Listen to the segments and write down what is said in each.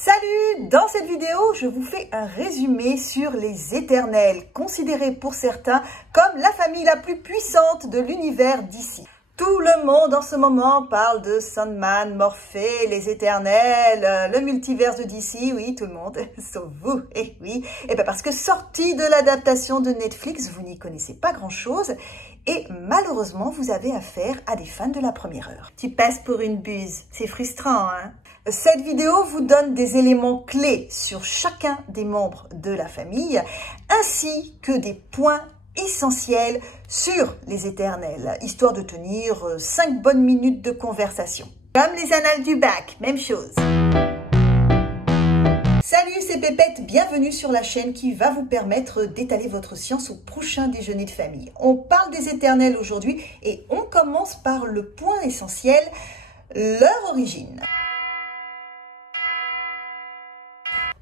Salut! Dans cette vidéo, je vous fais un résumé sur les Éternels, considérés pour certains comme la famille la plus puissante de l'univers d'ici. Tout le monde en ce moment parle de Sandman, Morphée, les Éternels, le multiverse de DC, oui, tout le monde, sauf vous, et oui. Et bien parce que sorti de l'adaptation de Netflix, vous n'y connaissez pas grand-chose, et malheureusement, vous avez affaire à des fans de la première heure. Tu passes pour une buse, c'est frustrant, hein? Cette vidéo vous donne des éléments clés sur chacun des membres de la famille, ainsi que des points essentiels sur les Éternels, histoire de tenir 5 bonnes minutes de conversation. Comme les annales du bac, même chose. Salut, c'est Pépette, bienvenue sur la chaîne qui va vous permettre d'étaler votre science au prochain déjeuner de famille. On parle des Éternels aujourd'hui et on commence par le point essentiel, leur origine.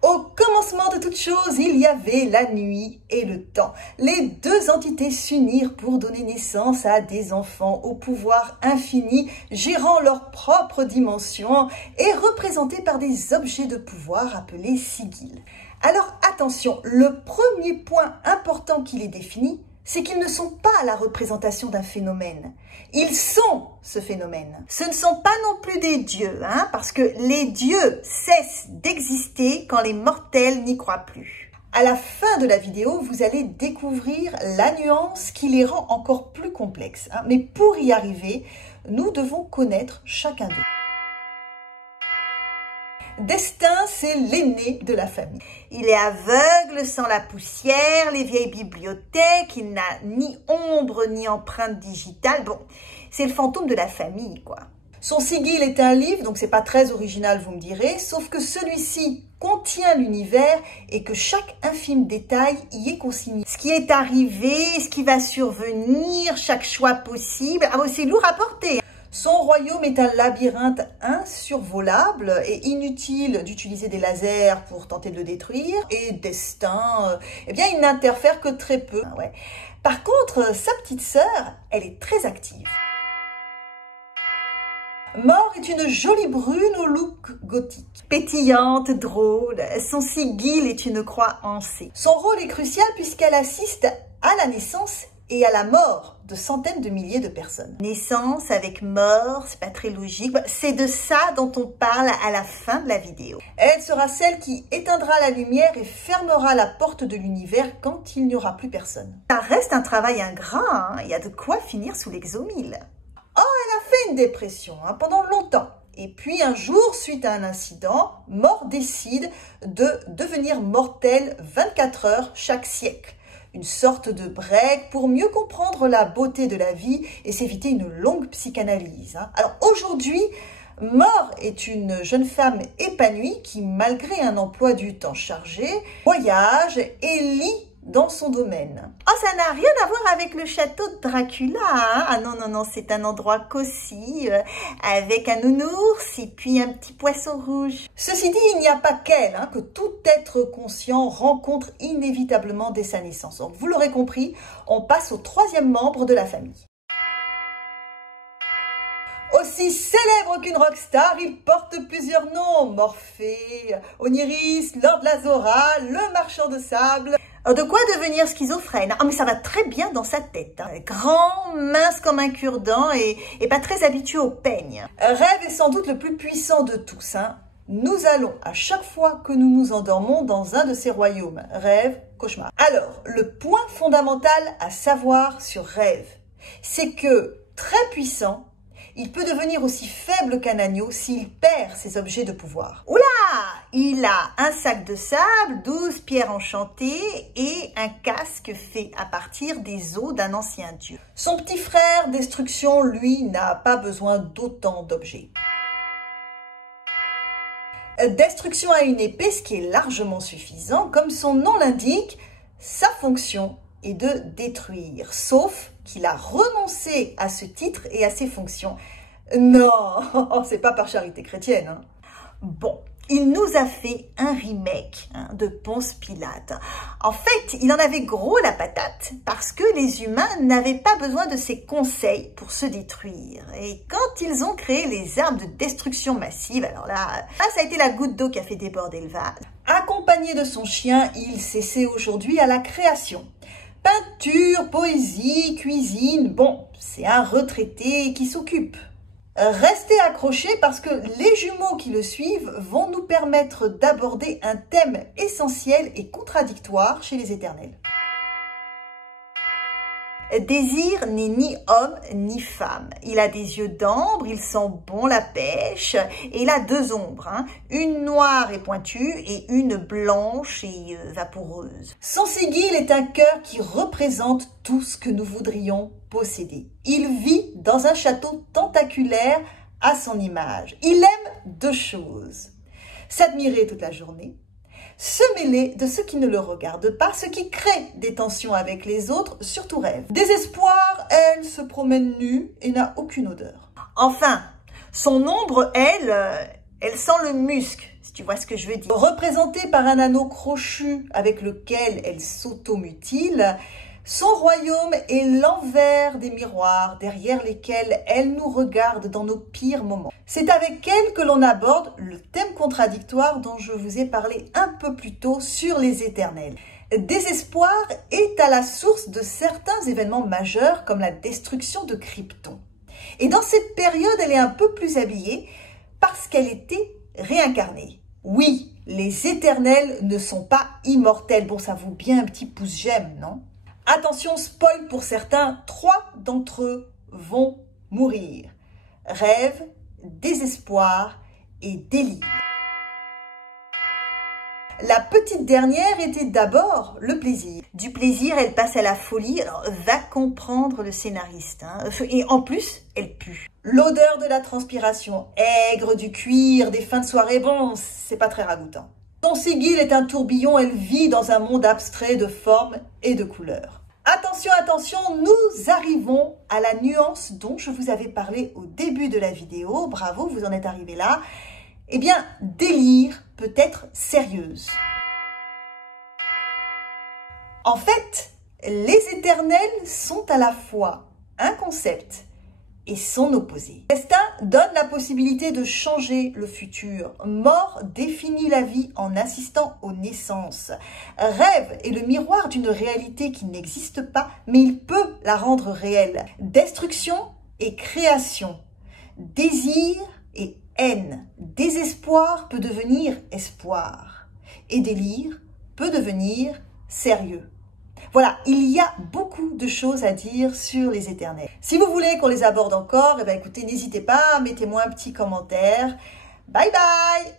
Au commencement de toute chose, il y avait la nuit et le temps. Les deux entités s'unirent pour donner naissance à des enfants au pouvoir infini, gérant leur propre dimension et représentés par des objets de pouvoir appelés sigils. Alors attention, le premier point important qui les définit, c'est qu'ils ne sont pas la représentation d'un phénomène. Ils sont ce phénomène. Ce ne sont pas non plus des dieux, hein, parce que les dieux cessent d'exister quand les mortels n'y croient plus. À la fin de la vidéo, vous allez découvrir la nuance qui les rend encore plus complexes, hein. Mais pour y arriver, nous devons connaître chacun d'eux. Destin, c'est l'aîné de la famille. Il est aveugle, sans la poussière, les vieilles bibliothèques, il n'a ni ombre ni empreinte digitale. Bon, c'est le fantôme de la famille, quoi. Son sigil est un livre, donc c'est pas très original, vous me direz, sauf que celui-ci contient l'univers et que chaque infime détail y est consigné. Ce qui est arrivé, ce qui va survenir, chaque choix possible, ah bon, c'est lourd à porter. Son royaume est un labyrinthe insurvolable et inutile d'utiliser des lasers pour tenter de le détruire. Et Destin, eh bien, il n'interfère que très peu. Ouais. Par contre, sa petite sœur, elle est très active. Mort est une jolie brune au look gothique. Pétillante, drôle, son sigil est une croix en C. Son rôle est crucial puisqu'elle assiste à la naissance et à la mort de centaines de milliers de personnes. Naissance avec mort, c'est pas très logique. C'est de ça dont on parle à la fin de la vidéo. Elle sera celle qui éteindra la lumière et fermera la porte de l'univers quand il n'y aura plus personne. Ça reste un travail ingrat, hein. Il y a de quoi finir sous l'exomile. Oh, elle a fait une dépression, hein, pendant longtemps. Et puis un jour, suite à un incident, Mort décide de devenir mortel 24 heures chaque siècle. Une sorte de break pour mieux comprendre la beauté de la vie et s'éviter une longue psychanalyse, hein. Alors aujourd'hui, Mort est une jeune femme épanouie qui, malgré un emploi du temps chargé, voyage et lit dans son domaine. Oh, ça n'a rien à voir avec le château de Dracula, hein. Ah non, non, non, c'est un endroit cosy, avec un nounours et puis un petit poisson rouge. Ceci dit, il n'y a pas qu'elle, hein, que tout être conscient rencontre inévitablement dès sa naissance. Donc, vous l'aurez compris, on passe au troisième membre de la famille. Aussi célèbre qu'une rockstar, il porte plusieurs noms. Morphée, Oniris, Lord Lazora, le marchand de sable. De quoi devenir schizophrène? Ah, mais ça va très bien dans sa tête, hein. Grand, mince comme un cure-dent et pas très habitué au peigne. Rêve est sans doute le plus puissant de tous, hein. Nous allons, à chaque fois que nous nous endormons, dans un de ces royaumes. Rêve, cauchemar. Alors, le point fondamental à savoir sur Rêve, c'est que, très puissant, il peut devenir aussi faible qu'un agneau s'il perd ses objets de pouvoir. Oula! Il a un sac de sable, 12 pierres enchantées et un casque fait à partir des os d'un ancien dieu. Son petit frère, Destruction, lui, n'a pas besoin d'autant d'objets. Destruction a une épée, ce qui est largement suffisant. Comme son nom l'indique, sa fonction est de détruire, sauf qu'il a renoncé à ce titre et à ses fonctions. Non, c'est pas par charité chrétienne, hein. Bon, Il nous a fait un remake de Ponce Pilate. En fait, il en avait gros la patate parce que les humains n'avaient pas besoin de ses conseils pour se détruire. Et quand ils ont créé les armes de destruction massive, alors là, ça a été la goutte d'eau qui a fait déborder le vase. Accompagné de son chien, il s'essaie aujourd'hui à la création. Peinture, poésie, cuisine, bon, c'est un retraité qui s'occupe. Restez accrochés parce que les jumeaux qui le suivent vont nous permettre d'aborder un thème essentiel et contradictoire chez les éternels. Désir n'est ni homme ni femme. Il a des yeux d'ambre, il sent bon la pêche et il a deux ombres, une noire et pointue et une blanche et vaporeuse. Son sigil est un cœur qui représente tout ce que nous voudrions posséder. Il vit dans un château tentaculaire à son image. Il aime deux choses: s'admirer toute la journée, se mêler de ceux qui ne le regardent pas, ce qui crée des tensions avec les autres, surtout rêve. Désespoir, elle se promène nue et n'a aucune odeur. Enfin, son ombre, elle sent le musc, si tu vois ce que je veux dire. Représentée par un anneau crochu avec lequel elle s'automutile, son royaume est l'envers des miroirs derrière lesquels elle nous regarde dans nos pires moments. C'est avec elle que l'on aborde le thème contradictoire dont je vous ai parlé un peu plus tôt sur les éternels. Désespoir est à la source de certains événements majeurs comme la destruction de Krypton. Et dans cette période, elle est un peu plus habillée parce qu'elle était réincarnée. Oui, les éternels ne sont pas immortels. Bon, ça vaut bien un petit pouce j'aime, non ? Attention, spoil pour certains, 3 d'entre eux vont mourir. Rêve, désespoir et délire. La petite dernière était d'abord le plaisir. Du plaisir, elle passe à la folie. Alors, va comprendre le scénariste. Et en plus, elle pue. L'odeur de la transpiration, aigre, du cuir, des fins de soirée, bon, c'est pas très ragoûtant. Son sigil est un tourbillon, elle vit dans un monde abstrait de formes et de couleurs. Attention, attention, nous arrivons à la nuance dont je vous avais parlé au début de la vidéo. Bravo, vous en êtes arrivé là. Eh bien, délire peut être sérieuse. En fait, les éternels sont à la fois un concept et son opposé. Destin donne la possibilité de changer le futur. Mort définit la vie en assistant aux naissances. Rêve est le miroir d'une réalité qui n'existe pas, mais il peut la rendre réelle. Destruction et création. Désir et haine. Désespoir peut devenir espoir. Et délire peut devenir sérieux. Voilà, il y a beaucoup de choses à dire sur les éternels. Si vous voulez qu'on les aborde encore, eh bien écoutez, n'hésitez pas, mettez-moi un petit commentaire. Bye bye!